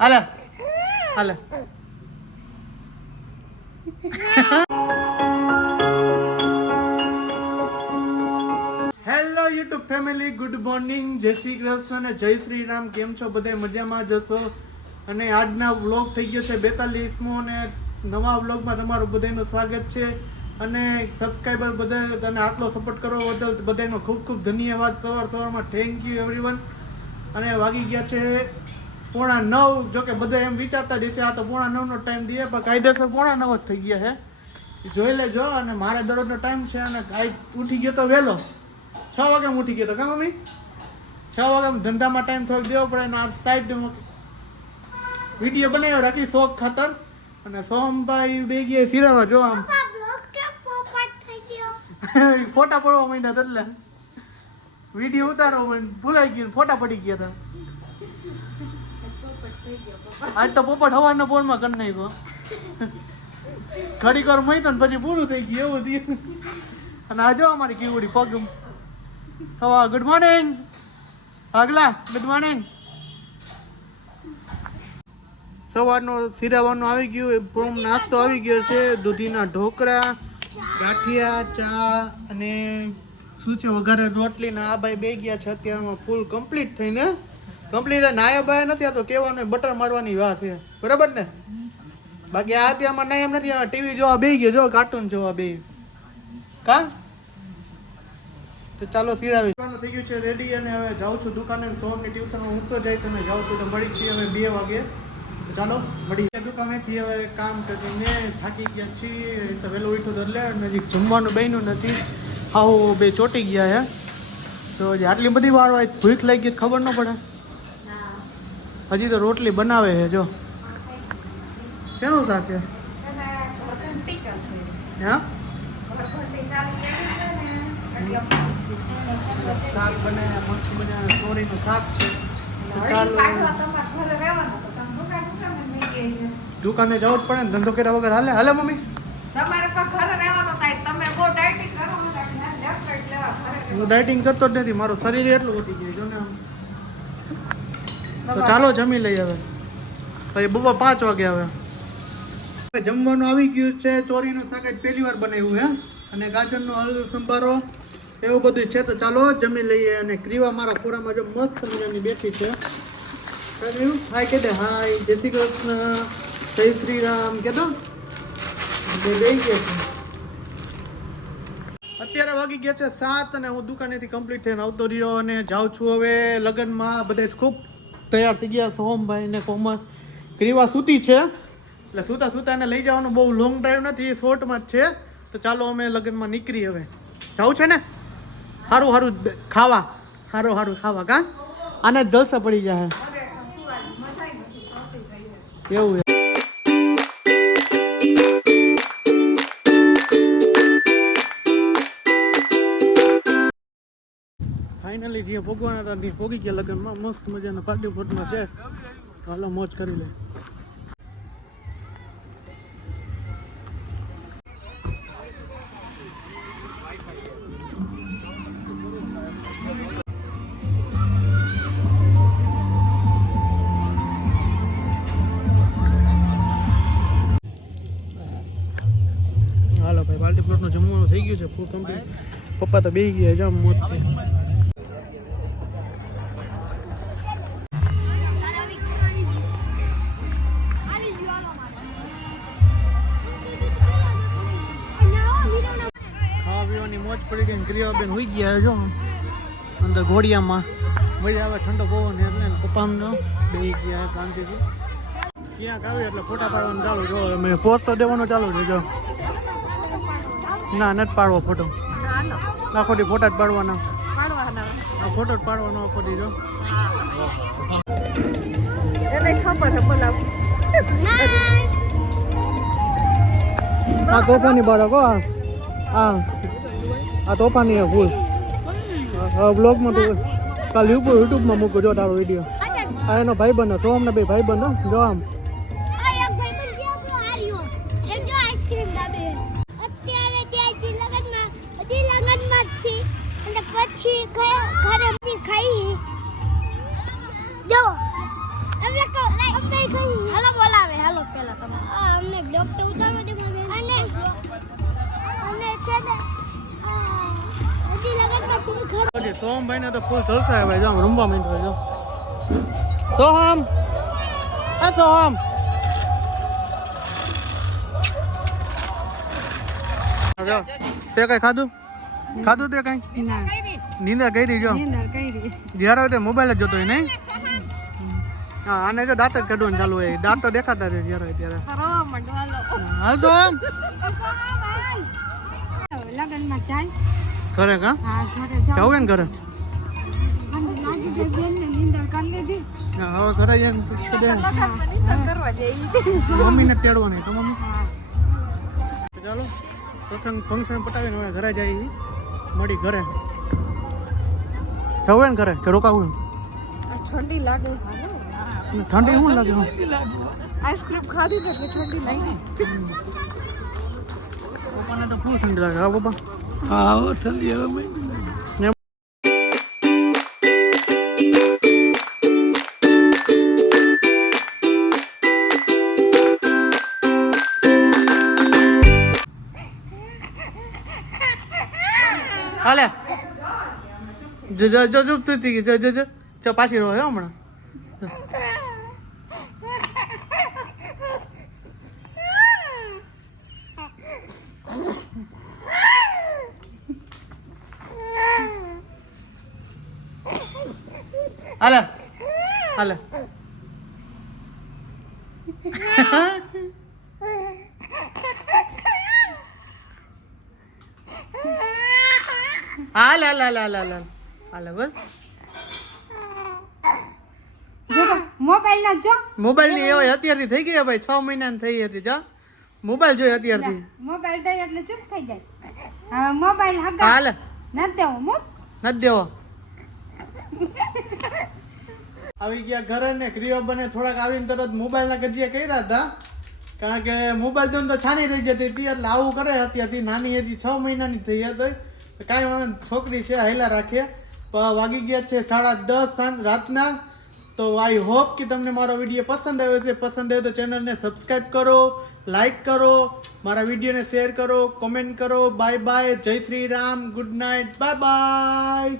હાલે હાલે hello YouTube family, good morning, જય શ્રી કૃષ્ણ અને જય શ્રી રામ. કેમ છો બધા? મજામાં જશો. અને આજના વ્લોગ થઈ ગયો છે 42મો અને નવા વ્લોગમાં તમારું બધાનું સ્વાગત છે. અને સબસ્ક્રાઈબર બધા અને આટલો સપોર્ટ કરો બદલ બધાનો ખૂબ ખૂબ ધન્યવાદ. સવારમાં થેન્ક યુ એવરીવન. અને વાગી ગયા છે 8:45. જો કે બધા એમ વિચારતા જ હશે આ તો 8:45નો ટાઈમ દે, પણ કાયદેસર 8:45 જ થઈ ગયા છે. જોઈ લેજો. અને મારે દરરોજનો ટાઈમ છે અને ઉઠી ગયો તો વહેલો 6 વાગે ઉઠી ગયો તો. કા મમ્મી? 6 વાગે ધંધામાં ટાઈમ થોડોક દેવો પડે. અને આ સાઈડ વિડીયો બનાવ્યો રાખી શોખ ખાતર. અને સોમભાઈ બે ગયા સિરામાં જો આમ ફોટા પડવા માંડ્યા એટલે વિડીયો ઉતારો ભૂલાઈ ગયું, ફોટા પડી ગયા હતા. આજ તો પોપટ હવારના પોરમાં કરી નાખ્યો. ઘડીક વાર મહી તો પછી પૂરું થઈ ગયું એવું થયું. અને આ જો અમારી કીવડી પગ હવા. ગુડ મોર્નિંગ આગલા, ગુડ મોર્નિંગ. સવારનો સિરાવાનું આવી ગયું, નાસ્તો આવી ગયો છે. દૂધીના ઢોકળા, ગાંઠિયા, ચા અને શું છે વઘારે રોટલી. ને આ ભાઈ બે ગયા છે અત્યારમાં ફૂલ કમ્પ્લીટ થઈને. કમ્પ્લીટ નાયા ભાઈ નથી, આ તો કહેવાનું બટર મારવાની વાત છે, બરાબર ને? બાકી આ ત્યાંમાં નહીં એમ નથી. ટીવી જોવા બે ગયો, જો કાર્ટૂન જોવા બે. કા તો ચાલો સિરાવી થઈ ગયું છે રેડી. અને હવે જાઉં છું દુકાને. સોમની ટ્યુશનમાં હું તો જઈશ અને જાઉં છું. તો મળી છીએ હવે 2 વાગે. ચાલો મળી દુકાનેથી. હવે કામ કરીને થાકી ગયા છીએ. તો વહેલો ઉઠ્યો તો એટલે હજી જમવાનું બન્યું નથી. આવો બે ચોટી ગયા હે. તો હજી આટલી બધી વાર હોય, ભૂખ લાગી ગઈ ખબર ન પડે. હજી તો રોટલી બનાવે છે જો. શેનું શાક છે? હા શાક બને મસ્ત મજાના ચોરીનું શાક છે. ચાલો દુકાને જવું જ પડે ને, ધંધો કર્યા વગર હાલે? હાલે મમ્મી? હું ડાયટિંગ કરતો જ નથી, મારું શરીર એટલું વધી ગયું જો ને. તો ચાલો જમી લઈએ હવે. પછી બપોર 5 વાગે આવે. જમવાનું આવી ગયું છે. ચોરીનું શાક જ પહેલી વાર બનાવ્યું હે. અને ગાજરનો હલવો સંભારો એવું બધું છે. તો ચાલો જમી લઈએ. અને ક્રીવા મારા ખોરામાં જો મસ્ત મજાની બેઠી છે. હાય કે દે, હાય, જય શ્રી કૃષ્ણ, જય શ્રી રામ કે દો. બે ગયા છે. અત્યારે વાગી ગયા છે 7 અને હું દુકાનેથી કમ્પ્લીટ થઈને આવતો રહ્યો અને જાઉં છું હવે લગ્નમાં. બધે જ ખૂબ તૈયાર થઈ ગયા. સોમભાઈ ને કોમર. ક્રીવા સૂતી છે એટલે સૂતા સૂતા એને લઈ જવાનું બહુ લોંગ ડ્રાઈવ નથી, શોર્ટમાં જ છે. તો ચાલો અમે લગ્નમાં નીકળી. હવે જવું છે ને સારું સારું ખાવા, સારું સારું ખાવા. કા આને જલસા પડી જાય એવું છે. ફાઇનલી જે ભોગવાના હતા તે ભોગી ગયા લગ્નમાં. મસ્ત મજાના પાર્ટી ફોટમાં છે. હાલો મોજ કરી લે. હાલો ભાઈ, પાર્ટી પ્લોટનું જમવાનું થઈ ગયું છે ફૂલ કમ્પ્લીટ. પપ્પા તો બેસી ગયા જામ મોજથી. ખાવા પીવાની મોજ પડી ગઈ. ક્રિયાબેન હોઈ ગયા જો અંદર ઘોડિયામાં. મજા આવે, ઠંડો પવન એટલે પપ્પાનો બેસી ગયા શાંતિથી. ક્યાંક આવે એટલે ફોટા પાડવાનું ચાલુ. જો મેં પોસ્ટ તો દેવાનું ચાલુ છે જો. ના નથી પાડવો ફોટો, આખો દી ફોટા જ પાડવાના. ફોટો જ પાડવાનો આખો દી જો. આ તોફાની બાળકો, આ તોફાની ફૂલ. બ્લોગમાં તો કાલ યુટ્યુબમાં મૂકું જો તારો વિડીયો. આ એનો ભાઈ બનો તો અમને બે ભાઈ બનો જો આમ. પછી ઘરે ખાઈ જો અમે સોહમભાઈ ને તો ફૂલ જલસા ભાઈ, જો રમવા માંડ્યો જો. સોહમ, આ સોહમ. જો તે કઈ ખાધું તે કઈ નીંદર કરી જો જ્યારે હોય મોબાઈલ જ જોતો હોય નહીં. હા આને જો દાંત જ કાઢવાનું ચાલુ હોય, દાંત તો દેખાતા રહે જ્યારે હોય ત્યારે. હાલ તો લગનમાં જાય ઘરે કા જાવ ને ઘરે. હા હવે ઘરે જઈને મમ્મીને તેડવાની તો મમ્મી. ચાલો ફંક્શન પટાવીને હવે ઘરે જઈએ, મળી ઘરે. જવું ને ઘરે કે રોકાવું? ઠંડી લાગે, ઠંડી શું લાગે? આઈસ્ક્રીમ ખાધી તો ઠંડી લાગી. પપ્પાને તો ફૂલ ઠંડી લાગે. હા પપ્પા, હા ઠંડી હવે હાલે જો જો જો ચૂપ થઈ ગઈ. જો જો જો જો પાછી રહ્યો હમણાં. હાલે હાલે હાલ હાલ હાલ હાલ હાલ હાલ બસ. મોબાઈલ ના જો, મોબાઈલ ની એવા અત્યારથી થઈ ગઈ ભાઈ, 6 મહિનાની થઈ હતી. જો મોબાઈલ જોઈ અત્યારથી. મોબાઈલ દઈ એટલે ચૂપ થઈ જાય. હવે મોબાઈલ હગા હાલ ન દેવો, મુક નથી દેવો. આવી ગયા ઘરે ને ક્રિયો બને થોડાક આવીને તરત મોબાઈલના ગજિયા કર્યા હતા, કારણ કે મોબાઈલ દો તો છાની રહી જતી હતી એટલે આવું કરે. અત્યારથી નાની હતી, 6 મહિનાની થઈ હતી. કાંઈ વાંધો, છોકરી છે હેલા રાખીએ. વાગી ગયા છે 10:30 રાતના. તો આઈ હોપ કે તમને મારો વિડીયો પસંદ આવ્યો છે. પસંદ આવ્યો તો ચેનલને સબસ્ક્રાઈબ કરો, લાઈક કરો, મારા વિડીયોને શેર કરો, કોમેન્ટ કરો. બાય બાય, જય Shri Ram, good night, bye bye.